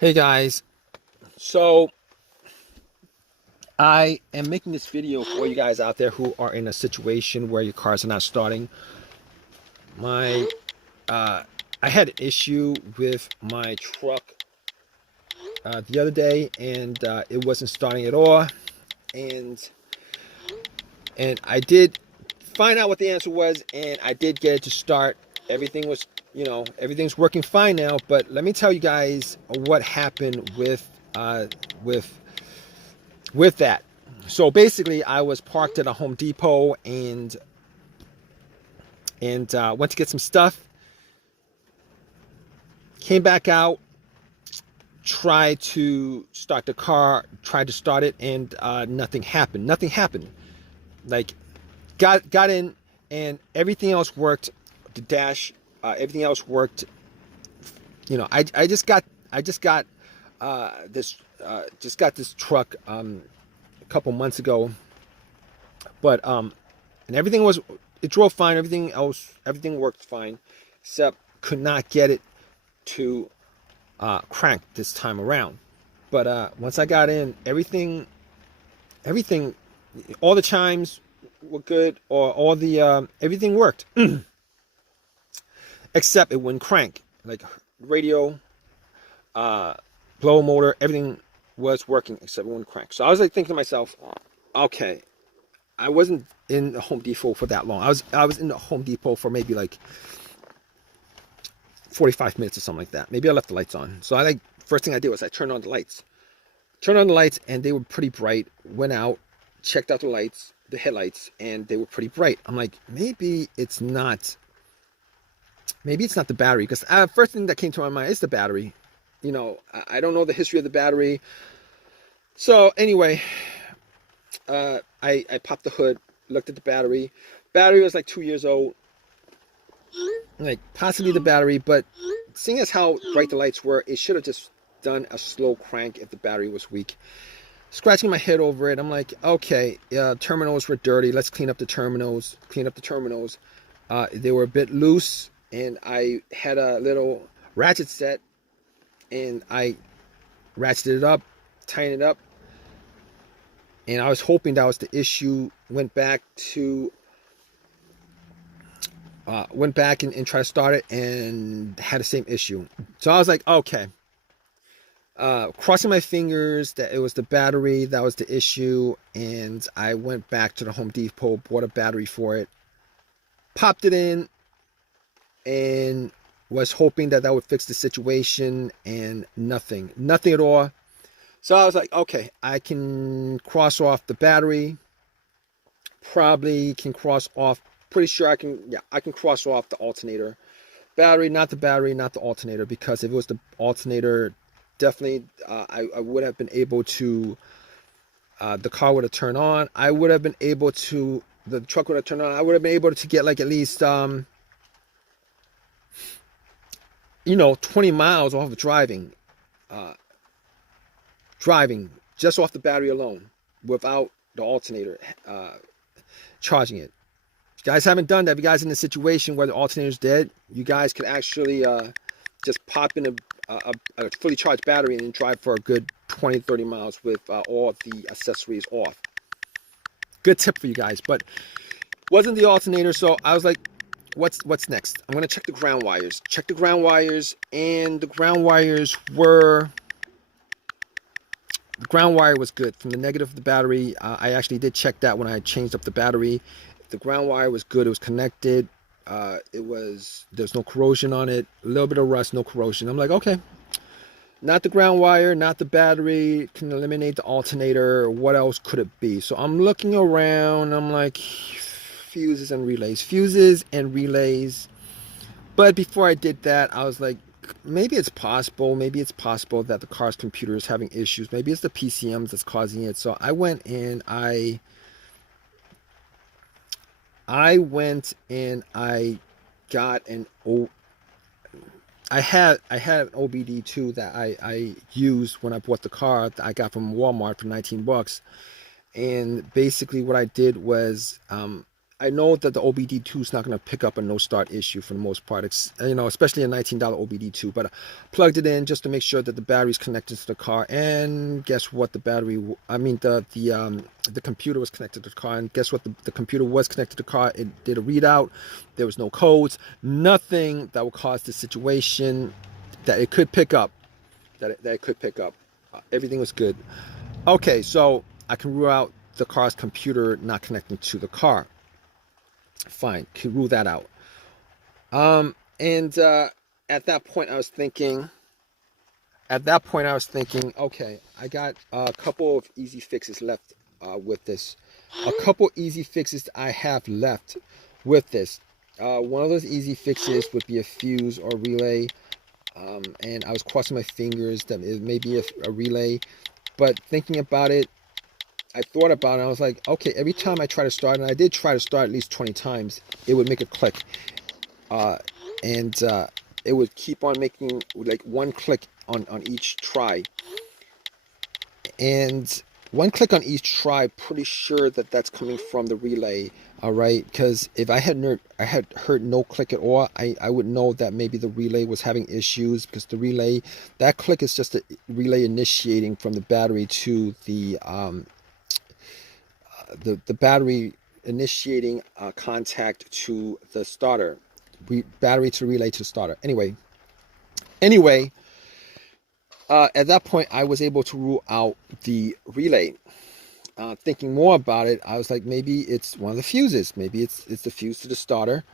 Hey guys, so I am making this video for you guys out there who are in a situation where your cars are not starting. My uh, I had an issue with my truck the other day, and it wasn't starting at all. And I did find out what the answer was, and I did get it to start. Everything was, everything's working fine now. But let me tell you guys what happened with that. So basically, I was parked at a Home Depot and went to get some stuff. Came back out, tried to start the car, tried to start it, and nothing happened. Nothing happened. Like got in, and everything else worked. The dash, everything else worked. I just got this truck a couple months ago, but and it drove fine. Everything worked fine, except could not get it to crank this time around. But once I got in, everything, all the chimes were good, or all the everything worked, except it wouldn't crank. Like radio, uh, blower motor, everything was working except it wouldn't crank. So I was like thinking to myself, okay, I wasn't in the Home Depot for that long. I was in the Home Depot for maybe like 45 minutes or something like that. Maybe I left the lights on. So first thing I did was I turned on the lights. Turned on the lights, and they were pretty bright. Went out, checked out the lights, the headlights, and they were pretty bright. I'm like, maybe it's not the battery, because first thing that came to my mind is the battery. I don't know the history of the battery. So anyway, I popped the hood, looked at the battery. Battery was like 2 years old. Like possibly the battery, but seeing as how bright the lights were, it should have just done a slow crank if the battery was weak. Scratching my head over it, I'm like, okay, terminals were dirty. Let's clean up the terminals. They were a bit loose, and I had a little ratchet set, and I ratcheted it up, tightened it up, and I was hoping that was the issue. Went back and tried to start it, and had the same issue. So I was like, okay. Crossing my fingers that it was the battery that was the issue, and I went back to the Home Depot, bought a battery for it, popped it in, and was hoping that would fix the situation, and nothing at all. So I was like, okay, I can cross off the battery, probably can cross off, pretty sure I can cross off the alternator. Battery, not the alternator, because if it was the alternator, definitely I would have been able to, the car would have turned on. The truck would have turned on. I would have been able to get like at least 20 miles off of driving just off the battery alone, without the alternator charging it. If you guys haven't done that, if you guys in a situation where the alternator is dead, you guys could actually just pop in a fully charged battery and then drive for a good 20-30 miles with all the accessories off. Good tip for you guys. But wasn't the alternator, so I was like, what's next? I'm gonna check the ground wires. And the ground wire was good from the negative of the battery. I actually did check that when I changed up the battery. The ground wire was good. It was connected. There's no corrosion on it. A little bit of rust, no corrosion. I'm like, okay, not the ground wire, not the battery. Can eliminate the alternator. What else could it be? So I'm looking around. I'm like, fuses and relays. But before I did that, I was like, maybe it's possible that the car's computer is having issues. Maybe it's the PCMs that's causing it. So I went and I got I had an OBD2 that I used when I bought the car that I got from Walmart for $19. And basically what I did was I know that the OBD2 is not going to pick up a no start issue for the most part. It's, you know, especially a $19 OBD2. But I plugged it in just to make sure that the battery's connected to the car. And guess what? The computer was connected to the car. And guess what? The computer was connected to the car. It did a readout. There was no codes. Nothing that would cause the situation that it could pick up. That it could pick up. Everything was good. Okay, so I can rule out the car's computer not connecting to the car. Fine, can rule that out. At that point I was thinking, okay, I got a couple of easy fixes left with this. A couple easy fixes I have left with this. One of those easy fixes would be a fuse or relay. And I was crossing my fingers that it may be a relay. But thinking about it, I thought about it, I was like, okay, every time I try to start, and I did try to start at least 20 times, it would make a click. It would keep on making like one click on each try. And one click on each try, pretty sure that that's coming from the relay, all right? Because if I had heard no click at all, I would know that maybe the relay was having issues, because the relay, that click is just a relay initiating from the battery to the battery initiating contact to the starter, battery to relay to starter. Anyway, at that point, I was able to rule out the relay. Thinking more about it, I was like, maybe it's one of the fuses. Maybe it's the fuse to the starter.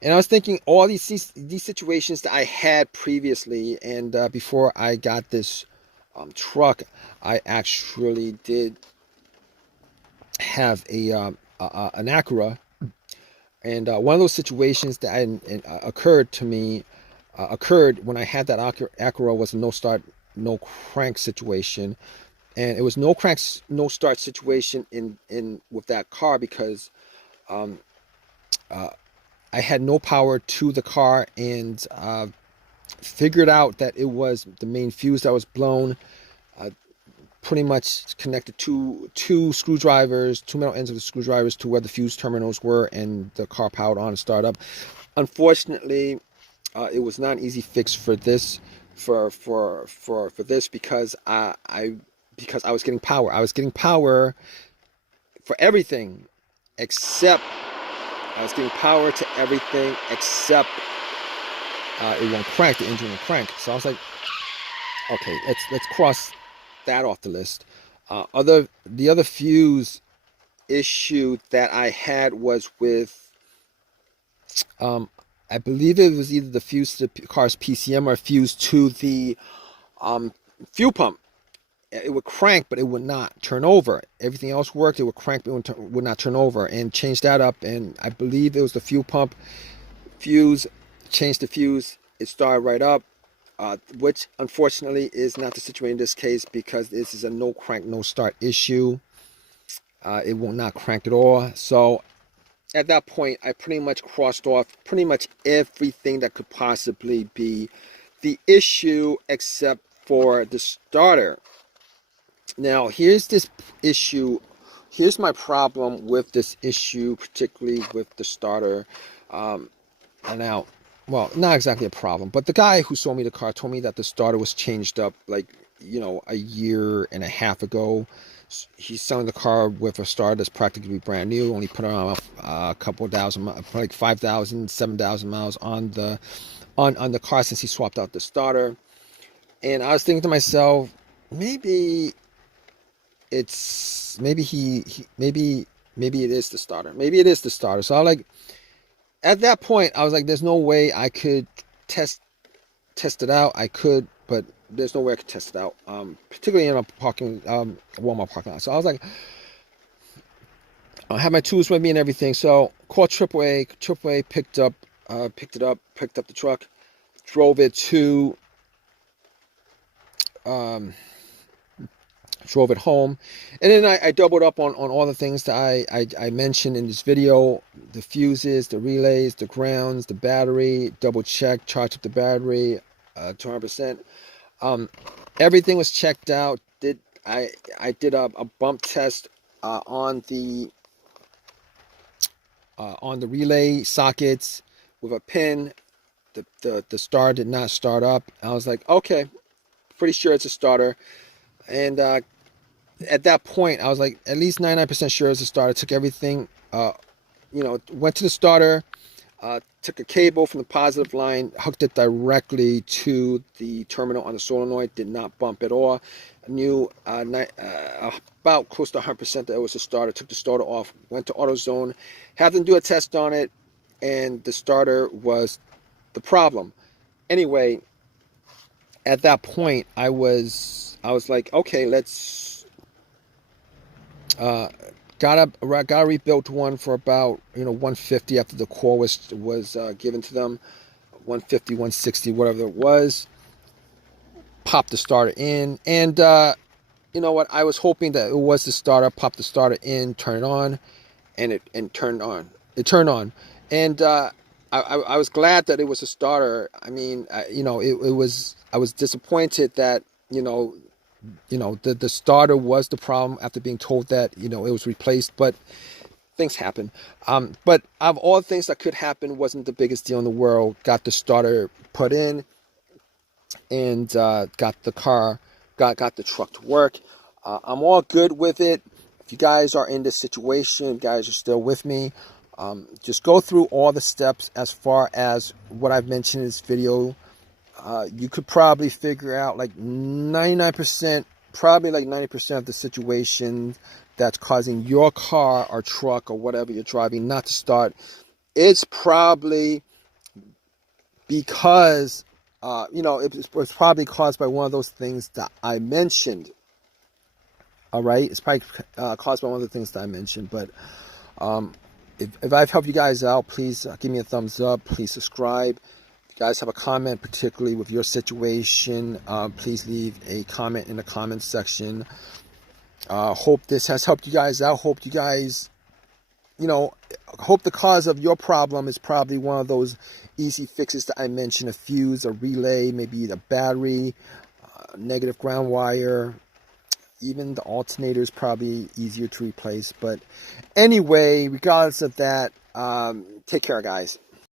And I was thinking all these situations that I had previously, and before I got this truck, I actually did have an Acura, and one of those situations that occurred when I had that Acura was a no start, no crank situation, and it was no crank, no start situation in with that car because I had no power to the car, and figured out that it was the main fuse that was blown. Pretty much connected two screwdrivers, two metal ends of the screwdrivers to where the fuse terminals were, and the car powered on and started up. Unfortunately, it was not an easy fix for this, for this, because I was getting power. I was getting power for everything except I was getting power to everything except it won't crank. The engine won't crank. So I was like, okay, let's cross that off the list. The other fuse issue that I had was with I believe it was either the fuse to the car's PCM or fuse to the fuel pump. It would crank, but it would not turn over. Everything else worked. It would crank, but it would not turn over. And changed that up, and I believe it was the fuel pump fuse. Changed the fuse. It started right up. Which unfortunately is not the situation in this case, because this is a no crank, no start issue. It will not crank at all. So at that point, I pretty much crossed off pretty much everything that could possibly be the issue except for the starter. Now, here's this issue. Here's my problem with this issue, particularly with the starter. Now, well, not exactly a problem, but the guy who sold me the car told me that the starter was changed up like, a year and a half ago. He's selling the car with a starter that's practically brand new. Only put on a couple thousand, like 5,000, 7,000 miles on the car since he swapped out the starter. And I was thinking to myself, maybe it is the starter. Maybe it is the starter. So I like. At that point, I was like, there's no way I could test it out. I could, but there's no way I could test it out, particularly in a Walmart parking lot. So I was like, I had my tools with me and everything. So called AAA. AAA picked up the truck, drove it home, and then I doubled up on all the things that I mentioned in this video: the fuses, the relays, the grounds, the battery. Double checked, charged up the battery 200%. Everything was checked out. I did a bump test on the on the relay sockets with a pin. The starter did not start up. I was like, okay, pretty sure it's a starter. And at that point, I was like, at least 99% sure it's a starter. Took everything, went to the starter, took a cable from the positive line, hooked it directly to the terminal on the solenoid, did not bump at all. I knew about close to 100% that it was a starter. Took the starter off, went to AutoZone, had them do a test on it, and the starter was the problem. Anyway, at that point, I was like, okay, let's got a rebuilt one for about 150 after the core was given to them, 150, 160, whatever it was. Popped the starter in, and you know what? I was hoping that it was the starter. Popped the starter in, turn it on, and it turned on. It turned on, and I was glad that it was a starter. I mean, it was. I was disappointed that the starter was the problem after being told that it was replaced, but things happen. But of all the things that could happen, wasn't the biggest deal in the world. Got the starter put in, and got the truck to work. I'm all good with it. If you guys are in this situation, you guys are still with me, just go through all the steps as far as what I've mentioned in this video. You could probably figure out like 99%, probably like 90% of the situation that's causing your car or truck or whatever you're driving not to start. It's probably because, it was probably caused by one of those things that I mentioned. All right, it's probably caused by one of the things that I mentioned. But if I've helped you guys out, please give me a thumbs up. Please subscribe. If you guys have a comment, particularly with your situation, please leave a comment in the comment section. Hope this has helped you guys out. Hope you guys, hope the cause of your problem is probably one of those easy fixes that I mentioned: a fuse, a relay, maybe the battery, negative ground wire. Even the alternator is probably easier to replace. But anyway, regardless of that, take care, guys.